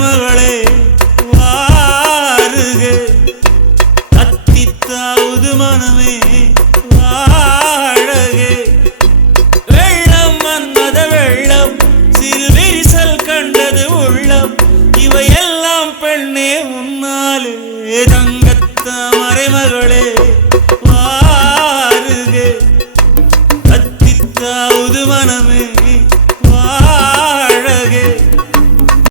மறைமகளே வாருக கத்தித்தாவது மனமே வாழகே வெள்ளம் வந்தத வெள்ளம் சிறு விரிசல் கண்டது உள்ளம் இவையெல்லாம் பெண்ணே உன்னாலே தங்கத்த மறைமகளே